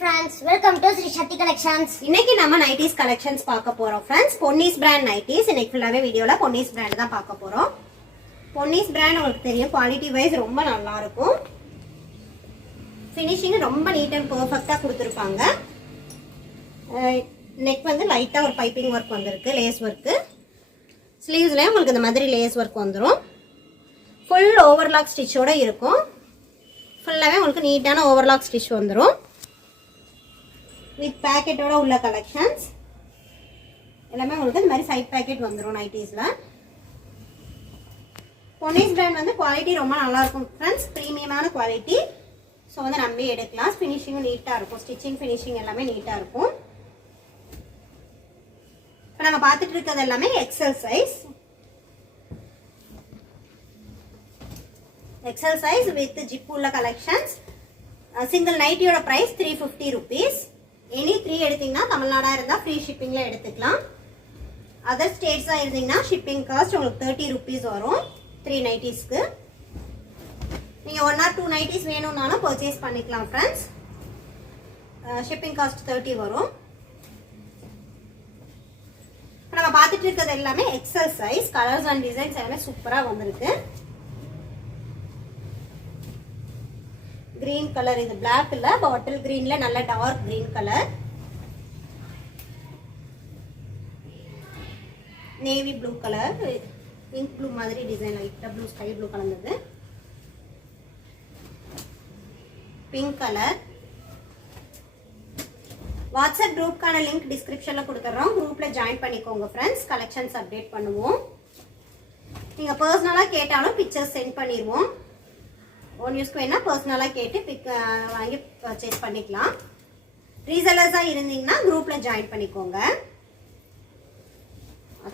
friends, welcome to Sri Shakti Collections. இன்னைக்கு நம்ம nighties collections பார்க்க போறோம் फ्रेंड्स. Ponnis brand nighties. இன்னைக்கு ஃபுல்லாவே வீடியோல பொன்னிஸ் பிராண்ட் தான் பார்க்க போறோம். பொன்னிஸ் பிராண்ட் உங்களுக்கு தெரியும், குவாலிட்டி வைஸ் ரொம்ப நல்லா இருக்கும். ஃபினிஷிங் ரொம்ப நீட் அண்ட் பெர்ஃபெக்ட்டா கொடுத்திருப்பாங்க. நெக் வந்து லைட்டா ஒரு பைப்பிங் வர்க் வந்திருக்கு, லேஸ் வர்க். ஸ்லீவ்ஸ்லயே உங்களுக்கு இந்த மாதிரி லேஸ் வர்க் வந்துரும். ஃபுல் ஓவர்லாக் ஸ்டிச்சோட இருக்கும். ஃபுல்லாவே உங்களுக்கு நீட்டான ஓவர்லாக் ஸ்டிச் வந்துரும். வித் பேக்கெட்டோட உள்ள கலெக்ஷன்ஸ் எல்லாமே உங்களுக்கு இந்த மாதிரி சைட் பேக்கெட் வந்துரும் நைட்டிஸ்ல. பொன்னிஸ் பிராண்ட் வந்து குவாலிட்டி ரொம்ப நல்லா இருக்கும் फ्रेंड्स, பிரீமியமான குவாலிட்டி. ஸோ வந்து நம்பி எடுக்கலாம். ஃபினிஷிங்கும் நீட்டா இருக்கும், ஸ்டிச்சிங் ஃபினிஷிங் எல்லாமே நீட்டா இருக்கும். இப்போ நம்ம பார்த்துட்டு இருக்கிறது எல்லாமே எக்ஸல் சைஸ் வித் ஜிப் உள்ள கலெக்ஷன்ஸ். சிங்கிள் நைட்டியோட பிரைஸ் 350 rupees. எனி 3 எடுத்தீங்கன்னா தமிழ்நாடா இருந்தா ஃப்ரீ ஷிப்பிங்ல எடுத்துக்கலாம். அதர் ஸ்டேட்ஸா இருந்தீங்கன்னா ஷிப்பிங் காஸ்ட் உங்களுக்கு 30 rupees வரும் 3 நைட்டிஸ்க்கு. நீங்க 1 or 2 நைட்டிஸ் வேணும்னாலும் பர்ச்சேஸ் பண்ணிக்கலாம் फ्रेंड्स. ஷிப்பிங் காஸ்ட் 30 வரும். நம்ம பார்த்துட்டு இருக்கிறது எல்லாமே XL size. Colours and designs எல்லாமே சூப்பரா வந்திருக்கு. கிரீன் கலர், இது பிளாக் இல்ல, பாட்டில் கிரீன்ல நல்ல dark green colour. Navy blue colour, pink blue மாதிரி டிசைன், லைட்டா ப்ளூ, ஸ்கை ப்ளூ கலந்தது. Pink colour. வாட்ஸ்அப் குரூப்கான லிங்க் டிஸ்கிரிப்ஷன்ல கொடுத்துறோம். குரூப்ல ஜாயின் பண்ணிக்கோங்க फ्रेंड्स. கலெக்ஷன்ஸ் அப்டேட் பண்ணுவோம். நீங்க பர்சனலா கேட்டாலும் பிக்சர்ஸ் சென்ட் பண்ணிடுவோம். ஓன் யூஸ்க்கு வேணா பர்சனலா கேட்டு வாங்கி பர்ச்சேஸ் பண்ணிக்கலாம். ரீசெல்லர்ஸா இருந்தீங்கன்னா குரூப்ல ஜாயின் பண்ணிக்கோங்க.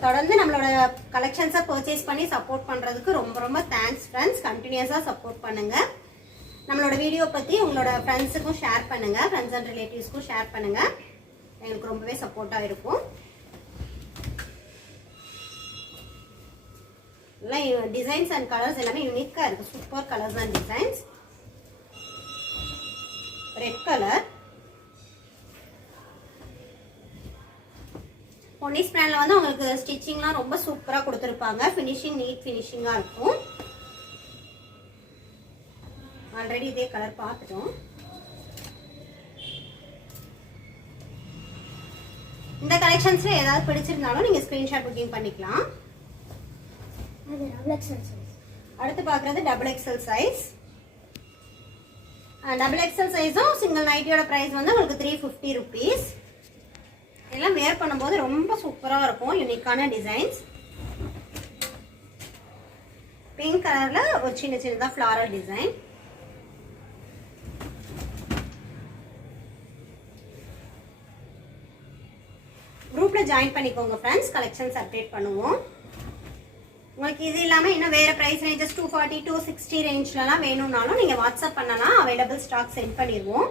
தொடர்ந்து நம்மளோட கலெக்ஷன்ஸை பர்ச்சேஸ் பண்ணி சப்போர்ட் பண்றதுக்கு ரொம்ப ரொம்ப தேங்க்ஸ் फ्रेंड्स. கண்டினியூஸா சப்போர்ட் பண்ணுங்க. நம்மளோட வீடியோ பத்தி உங்களோட ஃப்ரெண்ட்ஸுக்கும் ஷேர் பண்ணுங்க, ஃப்ரெண்ட்ஸ் அண்ட் ரிலேட்டிவ்ஸ்க்கும் ஷேர் பண்ணுங்க. எங்களுக்கு ரொம்பவே சப்போர்ட்டா இருக்கும். டிசைன்ஸ் அண்ட் கலர்ஸ் எல்லாமே யூனிக்கா இருக்கு. Super colours and designs. Red colour. Ponnis பிராண்ட்ல வந்து உங்களுக்கு ஸ்டிச்சிங்லாம் ரொம்ப சூப்பரா கொடுத்திருப்பாங்க. ஃபினிஷிங் நீட் ஃபினிஷிங்கா இருக்கும். ஆல்ரெடி இதே கலர் பார்த்துட்டோம். இந்த கலெக்ஷன்ஸ்ல ஏதாவது பிடிச்சிருந்தாலும் நீங்க ஸ்கிரீன்ஷாட் புக்கிங் பண்ணிக்கலாம். அடுத்து பார்க்கறது double XL size. Double XL சைஸும் சிங்கிள் நைட்டியோட பிரைஸ் வந்து உங்களுக்கு 350 rupees. எல்லாம் வேர் பண்ணும்போது ரொம்ப சூப்பரா இருக்கும். யூனிக்கான டிசைன்ஸ். பிங்க் கலர்ல ஒரு சின்ன சின்னதா ஃபிளாரல் டிசைன். குரூப்ல ஜாயின் பண்ணிக்கோங்க फ्रेंड्स. கலெக்ஷன்ஸ் அப்டேட் பண்ணுவோம். உங்களுக்கு இது இல்லாம இன்னும் வேற பிரைஸ் ரேஞ்சஸ் 240 260 ரேஞ்ச்லலாம் வேணும்னாலும் நீங்க வாட்ஸ்அப் பண்ணலாம். அவைலபிள் ஸ்டாக் சென்ட் பண்ணிடுவோம்.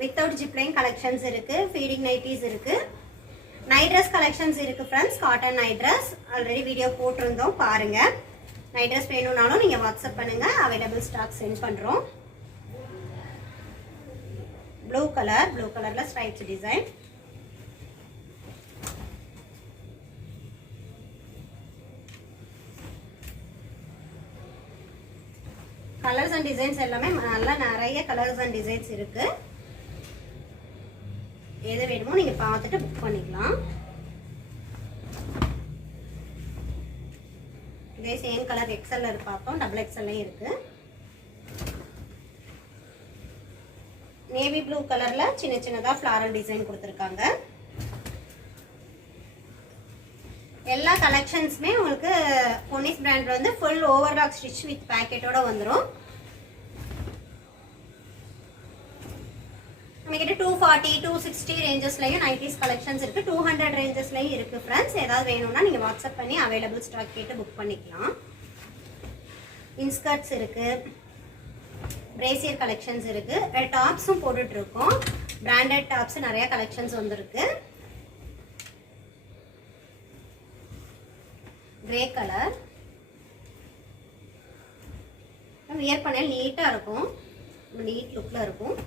வித்தவுட் ஜிப்லைன் கலெக்ஷன்ஸ் இருக்கு. ஃபீடிங் நைட்டிஸ் இருக்கு. நைட் ட்ரெஸ் கலெக்ஷன்ஸ் இருக்கு friends. Cotton night dress already video போட்டிருந்தோம், பாருங்க. நைட் ட்ரெஸ் வேணும்னாலும் நீங்க வாட்ஸ்அப் பண்ணுங்க, அவைலபிள் ஸ்டாக் சென்ட் பண்றோம். ப்ளூ கலர்ல stripes design. Colours and designs எல்லாமே நல்லா நிறைய கலர்ஸ் அண்ட் டிசைன்ஸ் இருக்கு. எது வேணுமோ நீங்க பார்த்துட்டு புக் பண்ணிக்கலாம். இதே சேம் கலர் எக்ஸ்எல்ல பார்த்தோம், டபுள் எக்ஸ்எல்லையும் இருக்கு. நேவி ப்ளூ கலர்ல சின்ன சின்னதா ஃபிளாரல் டிசைன் கொடுத்துருக்காங்க. எல்லா கலெக்ஷன்ஸுமே உங்களுக்கு பொன்னிஸ் பிராண்ட்ல வந்து ஃபுல் ஓவர்லாக் ஸ்டிச் வித் பேக்கெட்டோட வந்துடும். நம்ம கிட்ட 240 260 ரேஞ்சஸ்லயும் நைட்டிஸ் கலெக்ஷன்ஸ் இருக்கு. 200 ரேஞ்சஸ்லயும் இருக்கு फ्रेंड्स. ஏதாவது வேணும்னா நீங்க வாட்ஸ்அப் பண்ணி அவைலபிள் ஸ்டாக் கேட்டு புக் பண்ணிக்கலாம். இன்ஸ்கர்ட்ஸ் இருக்கு, பிரேசியர் கலெக்ஷன்ஸ் இருக்கு, டாப்ஸும் போட்டுட்டு இருக்கோம். பிராண்டட் டாப்ஸ் நிறைய கலெக்ஷன்ஸ் வந்திருக்கு. Grey colour. வியர் பண்ணால் நீட்டா இருக்கும், நீட் லுக்ல இருக்கும்.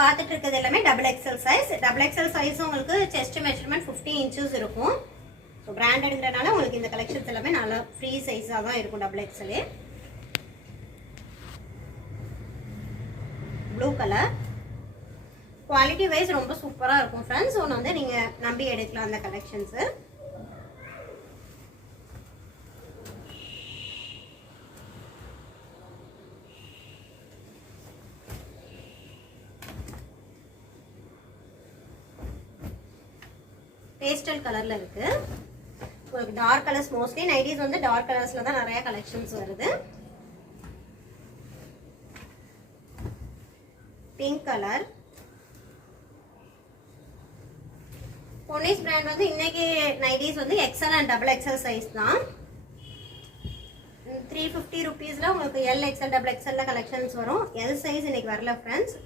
பார்த்துட்டு இருக்கிறது எல்லாமே double XL size. Double XL size உங்களுக்கு செஸ்ட் மெஷர்மெண்ட் 50 inches இருக்கும். ஸோ பிராண்டட்ங்கிறனால உங்களுக்கு இந்த கலெக்ஷன்ஸ் எல்லாமே நல்லா ஃப்ரீ சைஸாக தான் இருக்கும். டபுள் எக்ஸலே ப்ளூ கலர் குவாலிட்டி வைஸ் ரொம்ப சூப்பராக இருக்கும் ஃப்ரெண்ட்ஸ். ஒன்று வந்து நீங்கள் நம்பி எடுக்கலாம் அந்த கலெக்ஷன்ஸு. பேஸ்டல் கலர்ல இருக்கு. உங்களுக்கு டார்க் கலர்ஸ் மோஸ்ட்லி நைட்டிஸ் வந்து டார்க் கலர்ஸ்ல தான் நிறைய கலெக்ஷன்ஸ் வருது. பிங்க் கலர் பொன்னிஸ் பிராண்ட் வந்து இன்னைக்கு நைட்டிஸ் வந்து XL and double XL size தான். 350 rupeesல உங்களுக்கு எல் எக்ஸல் டபுள் எக்ஸல்ல கலெக்ஷன்ஸ் வரும். எல் சைஸ் இன்னைக்கு வரல friends.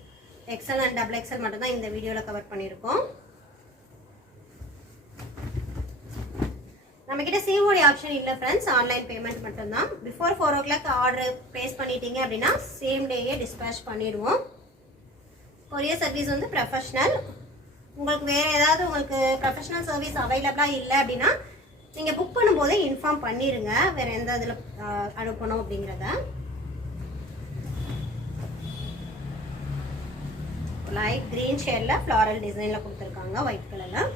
XL and double XL மட்டும் தான் இந்த வீடியோல கவர் பண்ணியிருக்கோம். நம்ம கிட்ட சிஓடி ஆப்ஷன் இல்லை ஃப்ரெண்ட்ஸ், ஆன்லைன் பேமெண்ட் மட்டும்தான். பிஃபோர் 4 o'clock ஆர்டர் பிளேஸ் பண்ணிட்டீங்க அப்படின்னா சேம் டேயே டிஸ்பேச் பண்ணிடுவோம். கொரியர் சர்வீஸ் வந்து ப்ரொஃபஷனல். உங்களுக்கு வேறு ஏதாவது உங்களுக்கு ப்ரொஃபஷனல் சர்வீஸ் அவைலபிளாக இல்லை அப்படின்னா நீங்கள் புக் பண்ணும்போதே இன்ஃபார்ம் பண்ணிடுங்க வேறு எந்த இதில் அனுப்பணும் அப்படிங்கிறத. லைட் க்ரீன் ஷேடில் ஃப்ளாரல் டிசைனில் கொடுத்துருக்காங்க ஒயிட் கலரில்.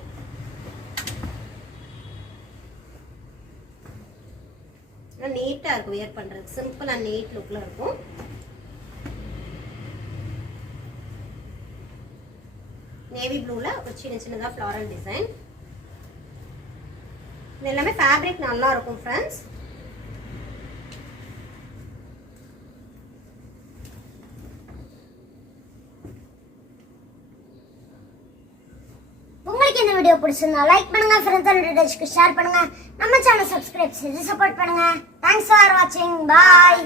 நீட்டா இருக்கும் வியர் பண்றது. சிம்பிள் அண்ட் நீட் லுக்ல இருக்கும். நேவி ப்ளூல ஒரு சின்ன சின்னதா ஃப்ளாரல் டிசைன். இது எல்லாமே ஃபேப்ரிக் நல்லா இருக்கும் ஃப்ரெண்ட்ஸ். உங்களுக்கு இந்த வீடியோ பிடிச்சிருந்தா லைக் பண்ணுங்க, ஃப்ரெண்ட்ஸ் அண்ட் ரிலேட்டிவ்ஸ்க்கு ஷேர் பண்ணுங்க, நம்ம சேனலை சப்ஸ்கிரைப் செய்து சப்போர்ட் பண்ணுங்க. தேங்க்ஸ் ஃபார் வாட்சிங். பாய்.